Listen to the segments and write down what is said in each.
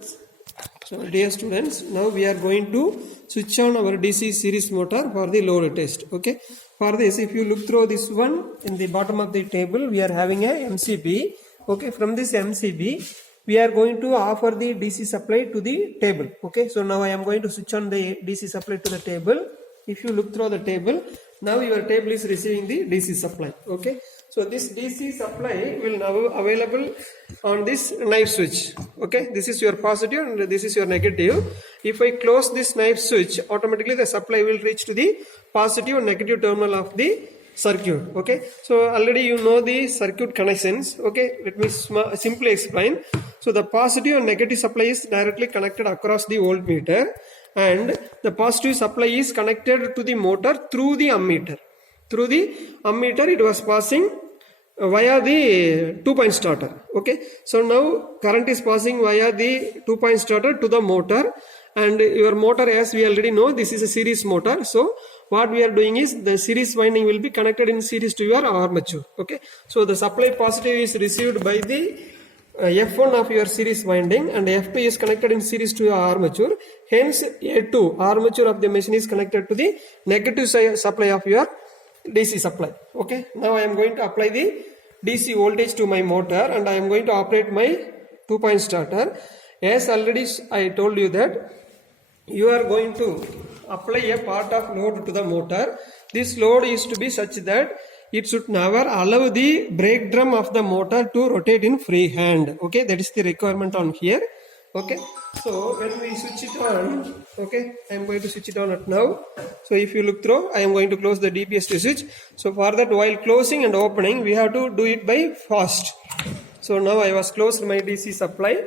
So dear students, now we are going to switch on our DC series motor for the load test. Okay. For this, if you look through this one in the bottom of the table, we are having a MCB. Okay. From this MCB, we are going to offer the DC supply to the table. Okay. So now I am going to switch on the DC supply to the table. If you look through the table, now your table is receiving the DC supply. Okay. So this DC supply will now available on this knife switch. Okay, this is your positive and this is your negative. If I close this knife switch, automatically the supply will reach to the positive and negative terminal of the circuit. Okay, so already you know the circuit connections. Okay, let me simply explain. So the positive and negative supply is directly connected across the voltmeter, and the positive supply is connected to the motor through the ammeter. Through the ammeter, it was passing via the 2-point starter. Okay, so now current is passing via the 2-point starter to the motor, and your motor, as we already know, this is a series motor. So what we are doing is the series winding will be connected in series to your armature. Okay, so the supply positive is received by the F1 of your series winding, and F2 is connected in series to your armature. Hence A2 armature of the machine is connected to the negative supply of your DC supply. Okay, now I am going to apply the DC voltage to my motor, and I am going to operate my 2-point starter. As already I told you that you are going to apply a part of load to the motor. This load is to be such that it should never allow the brake drum of the motor to rotate in free hand. Okay, that is the requirement on here. Okay, so when we switch it on, okay, I am going to switch it on at now. So if you look through, I am going to close the DPST switch. So for that, while closing and opening, we have to do it by fast. So now I was closed my DC supply.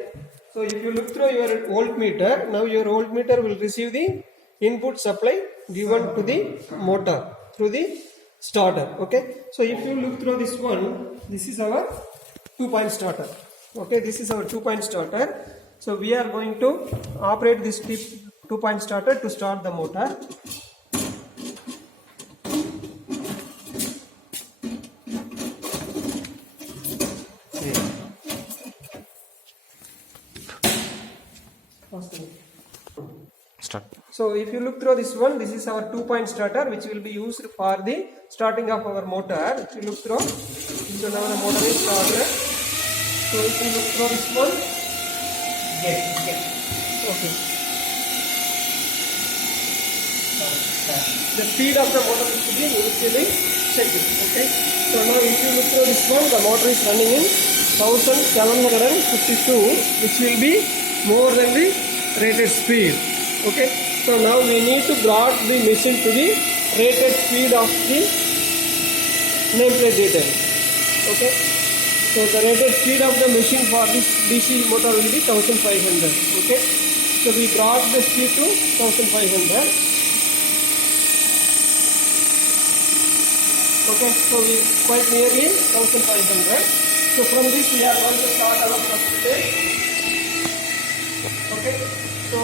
So if you look through your voltmeter, now your voltmeter will receive the input supply given to the motor through the starter. Okay, so if you look through this one, this is our 2-point starter. Okay, this is our 2-point starter. So we are going to operate this 2-point starter to start the motor. Start. So if you look through this one, this is our 2-point starter, which will be used for the starting of our motor. If you look through, so now the motor is started. So if you look through this one, okay. The speed of the motor is to be initially checked. Okay. So now if you look through this one, the motor is running in 1752, which will be more than the rated speed. Okay. So now we need to brought the machine to the rated speed of the nameplate detail. Okay. So the rated speed of the machine for this DC motor will be 1500. Okay. So we brought the speed to 1500. Okay. So we quite nearly 1500. So from this we are going to start our first stage. Okay. So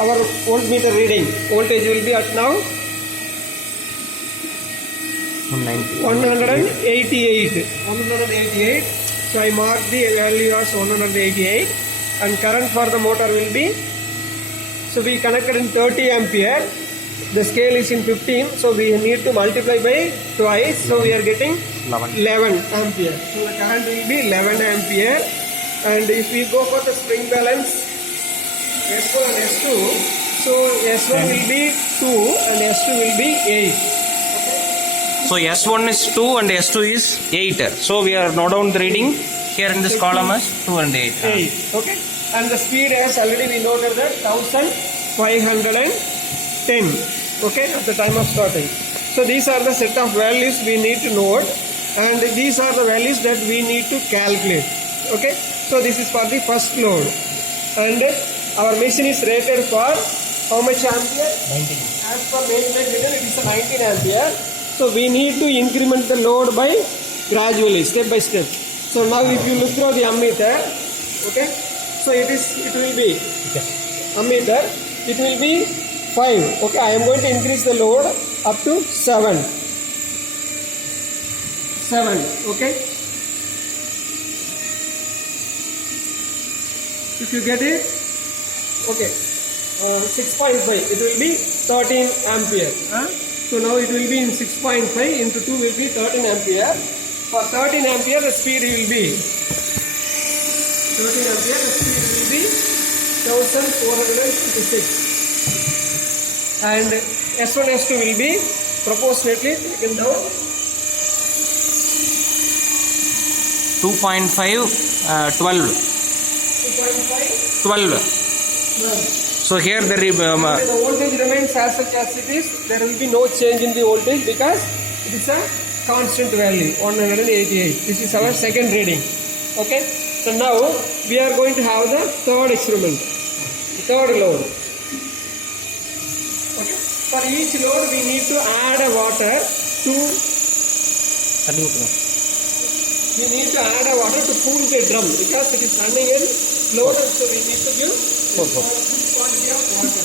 our voltmeter reading voltage will be at now 188. So I mark the value as 188, and current for the motor will be, so we connected in 30 ampere. The scale is in 15, so we need to multiply by twice. So we are getting 11 ampere. So the current will be 11 ampere, and if we go for the spring balance S1 and S2, so S1 will be 2 and S2 will be 8. So S1 is 2 and S2 is 8. So we are note down the reading here in this column as 2 and 8. 8. Okay. And the speed as already we noted that 1510. Okay, at the time of starting. So these are the set of values we need to note, and these are the values that we need to calculate. Okay. So this is for the first load, and our machine is rated for how much ampere? 19. As per nameplate detail, it is a 19 ampere. So we need to increment the load by gradually, step by step. So now if you look through the ammeter, okay, so it will be ammeter, it will be 5. Okay, I am going to increase the load up to 7. Okay. If you get it, okay, 6.5, it will be 13 ampere. So now it will be in 6.5 into 2 will be 13 ampere. For 13 ampere, the speed will be 13 ampere, the speed will be 1456. And S1, S2 will be proportionately taken down. 2.5, 12. 2.5. 12. So here the When the voltage remains as such as it is, there will be no change in the voltage because it is a constant value, 188. This is our second reading. Okay. So now we are going to have the third experiment, third load. Okay. For each load, we need to add a water to. We need to add a water to cool the drum because it is running in load, so we need to give quantity of water.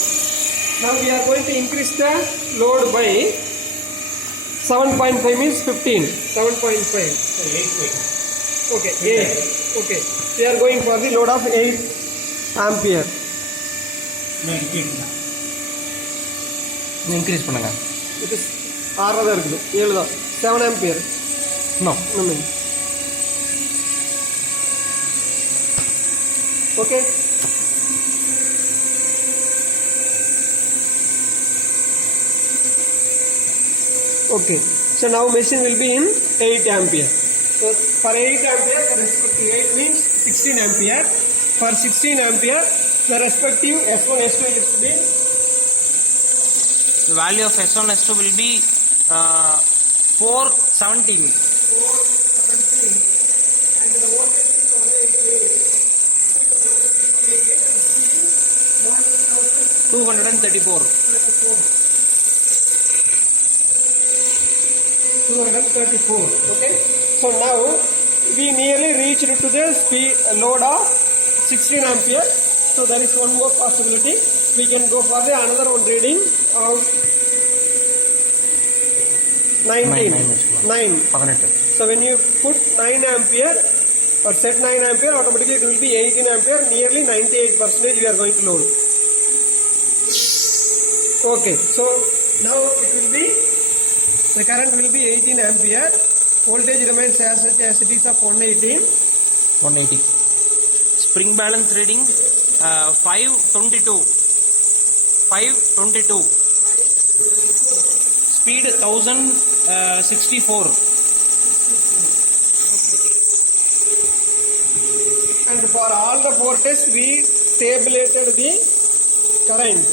Now we are going to increase the load by 7.5 means 15. 7.5. Okay, 8. Okay. We are going for the load of 8 ampere. increase பண்ணுங்க. It is 6 தான் இருக்குது, 7 தான். 7 ampere. No. Okay. Okay. So now machine will be in 8 ampere. So for 8 ampere, the respective 8 means 16 ampere. For 16 ampere, the respective S1, S2 is to be. The value of S1, S2 will be 417. 417. And the voltage is 234. 234. Okay. So now we nearly reached to the speed load of 16 ampere. So there is one more possibility. We can go for the another one reading of 19. 9. So when you put 9 ampere or set 9 ampere, automatically it will be 18 ampere. Nearly 98% we are going to load. Okay. So now it will be. The current will be 18 ampere. Voltage remains as such as it is of 180. 180. Spring balance reading 522. 522. Speed 1064. And for all the 4 tests, we tabulated the current.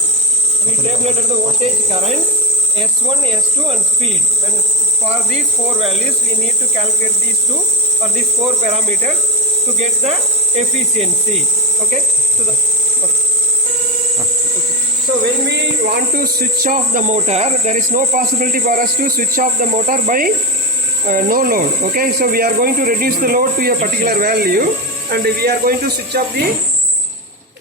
We tabulated the voltage, current, S1, S2 and speed. And for these 4 values, we need to calculate these 2 or these 4 parameters to get the efficiency. Okay. So when we want to switch off the motor, there is no possibility for us to switch off the motor by no load. Okay. So we are going to reduce the load to a particular value and we are going to switch off the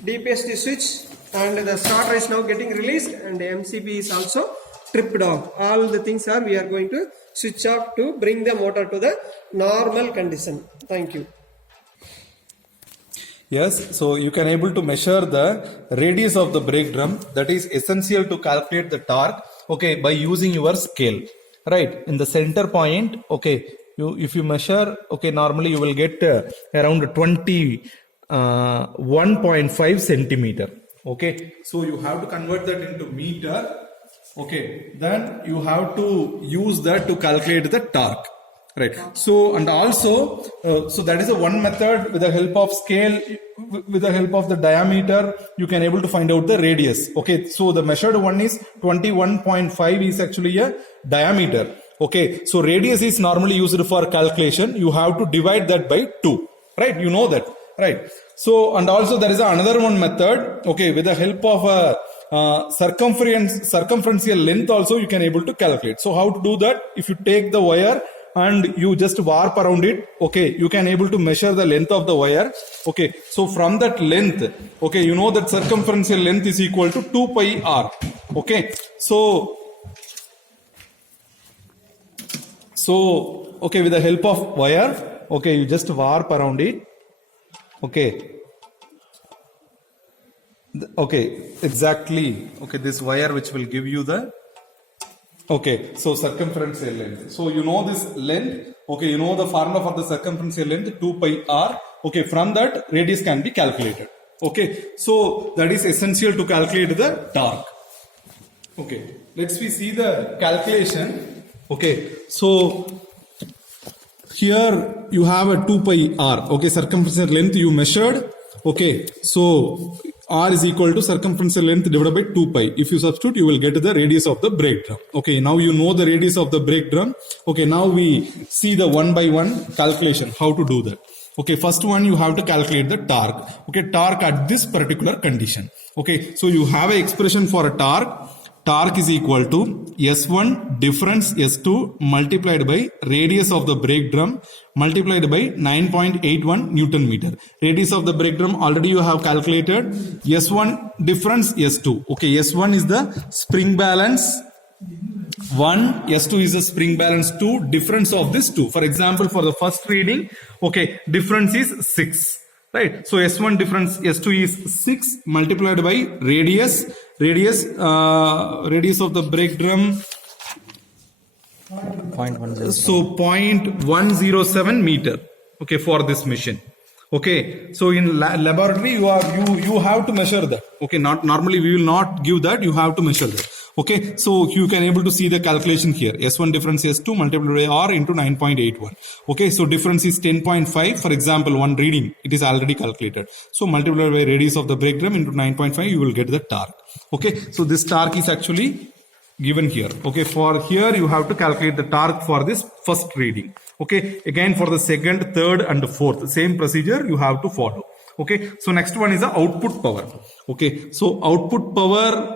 DPST switch, and the starter is now getting released and the MCB is also tripped off. All the things are we are going to switch off to bring the motor to the normal condition. Thank you. Yes, so you can able to measure the radius of the brake drum. That is essential to calculate the torque, okay, by using your scale, right? In the center point, okay, if you measure, okay, normally you will get around 21.5 centimeter. Okay, so you have to convert that into meter. Okay, then you have to use that to calculate the torque, right? So and also so that is a one method. With the help of scale, with the help of the diameter, you can able to find out the radius. Okay, so the measured one is 21.5 is actually a diameter. Okay, so radius is normally used for calculation. You have to divide that by 2, right? You know that, right? So and also there is another one method. Okay, with the help of a circumferential length also you can able to calculate. So how to do that? If you take the wire and you just warp around it, okay, you can able to measure the length of the wire. Okay, so from that length, okay, you know that circumferential length is equal to 2 pi r. Okay, so okay, with the help of wire, okay, you just warp around it. Okay, Okay, exactly. Okay, this wire which will give you the, okay, so circumferential length. So you know this length. Okay, you know the formula for the circumferential length, 2 pi r. Okay, from that radius can be calculated. Okay, so that is essential to calculate the torque. Okay, let's we see the calculation. Okay, so here you have a 2 pi r. Okay, circumferential length you measured. Okay, so r is equal to circumferential length divided by 2 pi. If you substitute, you will get the radius of the brake drum. Okay, now you know the radius of the brake drum. Okay, now we see the one by one calculation, how to do that. Okay, first one you have to calculate the torque. Okay, torque at this particular condition. Okay, so you have an expression for a torque. Torque is equal to S1 difference S2 multiplied by radius of the brake drum multiplied by 9.81 Newton meter. Radius of the brake drum already you have calculated. S1 difference S2. Okay, S1 is the spring balance 1, S2 is the spring balance 2, difference of this 2. For example, for the first reading, okay, difference is 6. Right, so S1 difference S2 is 6 multiplied by radius of the brake drum, 0.107. so 0.107 meter. Okay, for this machine. Okay, so in laboratory you have to measure that. Okay, not normally we will not give that, you have to measure that. Okay, so you can able to see the calculation here. S1 difference S2 multiplied by R into 9.81. Okay, so difference is 10.5. For example, one reading, it is already calculated. So multiplied by radius of the brake drum into 9.5, you will get the torque. Okay, so this torque is actually given here. Okay, for here you have to calculate the torque for this first reading. Okay, again for the second, third and fourth, same procedure you have to follow. Okay, so next one is the output power. Okay, so output power,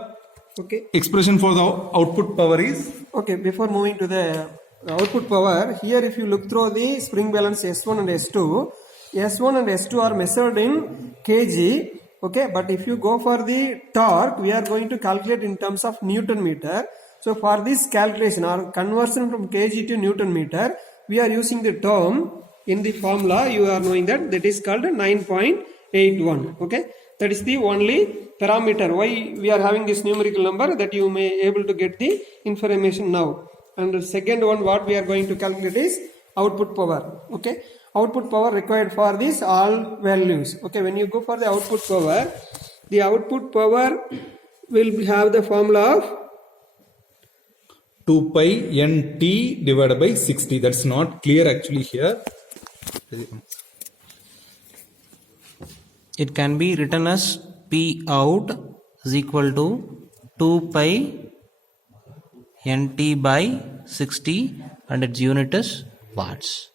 Okay. expression for the output power is, Okay, before moving to the output power, here if you look through the spring balance S1 and S2, S1 and S2 are measured in kg. Okay, but if you go for the torque, we are going to calculate in terms of Newton meter. So for this calculation or conversion from kg to Newton meter, we are using the term in the formula. You are knowing that is called 9.81. Okay, that is the only parameter. Why we are having this numerical number, that you may able to get the information now. And the second one what we are going to calculate is output power. Okay, output power required for this all values. Okay, when you go for the output power will have the formula of 2 pi nt divided by 60. That's not clear actually here. It can be written as P out is equal to 2 pi nt by 60 and its unit is watts,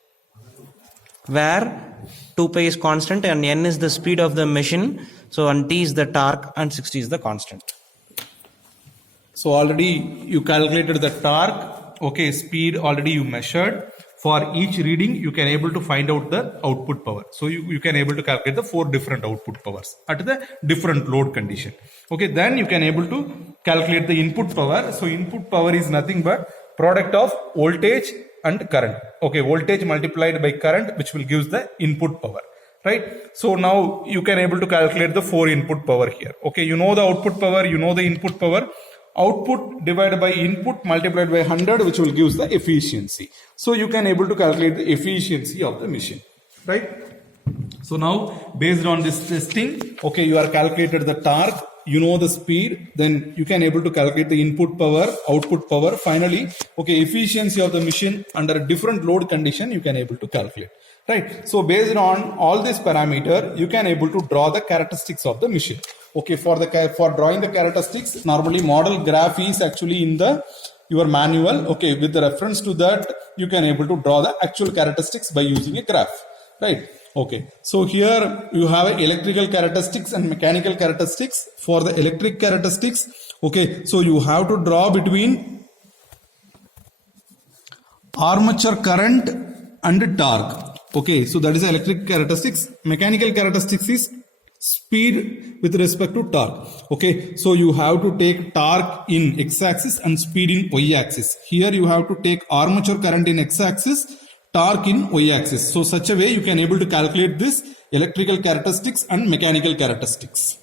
where 2 pi is constant and n is the speed of the machine, so and t is the torque and 60 is the constant. So already you calculated the torque. Okay, speed already you measured. For each reading you can able to find out the output power. So you can able to calculate the 4 different output powers at the different load condition. Okay, then you can able to calculate the input power. So input power is nothing but product of voltage and current. Okay, voltage multiplied by current, which will gives the input power. Right, so now you can able to calculate the 4 input power here. Okay, you know the output power, you know the input power. Output divided by input multiplied by 100, which will gives the efficiency. So you can able to calculate the efficiency of the machine. Right, so now based on this testing, okay, you are calculated the torque, you know the speed, then you can able to calculate the input power, output power. Finally, okay, efficiency of the machine under a different load condition you can able to calculate. Right, so based on all this parameter, you can able to draw the characteristics of the machine. Okay, for drawing the characteristics, normally model graph is actually in the your manual. Okay, with the reference to that, you can able to draw the actual characteristics by using a graph. Right. Okay, so here you have electrical characteristics and mechanical characteristics. For the electric characteristics, okay, so you have to draw between armature current and torque. Okay, so that is electric characteristics. Mechanical characteristics is speed with respect to torque. Okay, so you have to take torque in x-axis and speed in y-axis. Here you have to take armature current in x-axis, torque in y-axis. So such a way you can able to calculate this electrical characteristics and mechanical characteristics.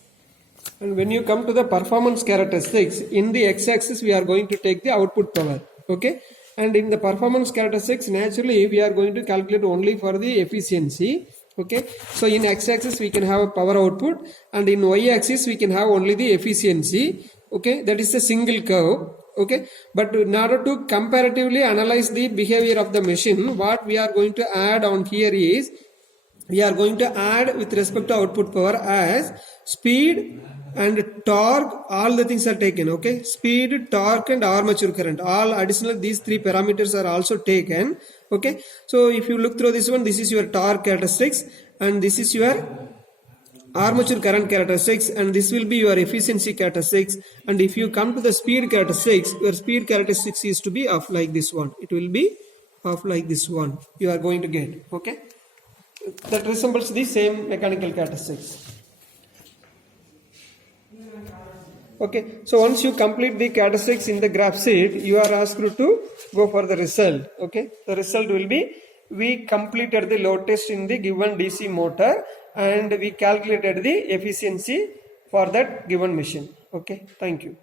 And when you come to the performance characteristics, in the x-axis we are going to take the output power, okay? And in the performance characteristics, naturally we are going to calculate only for the efficiency, okay? So in x-axis we can have a power output, and in y-axis we can have only the efficiency, okay? That is a single curve, okay? But in order to comparatively analyze the behavior of the machine, what we are going to add on here is, we are going to add with respect to output power as speed and torque, all the things are taken, okay? Speed, torque and armature current, all additional these three parameters are also taken, okay? So if you look through this one, this is your torque characteristics and this is your armature current characteristics, and this will be your efficiency characteristics. And if you come to the speed characteristics, your speed characteristics is to be of like this one, it will be of like this one you are going to get, okay? That resembles the same mechanical characteristics. Okay, so once you complete the characteristics in the graph sheet, you are asked to go for the result. Okay, the result will be, we completed the load test in the given DC motor and we calculated the efficiency for that given machine. Okay, thank you.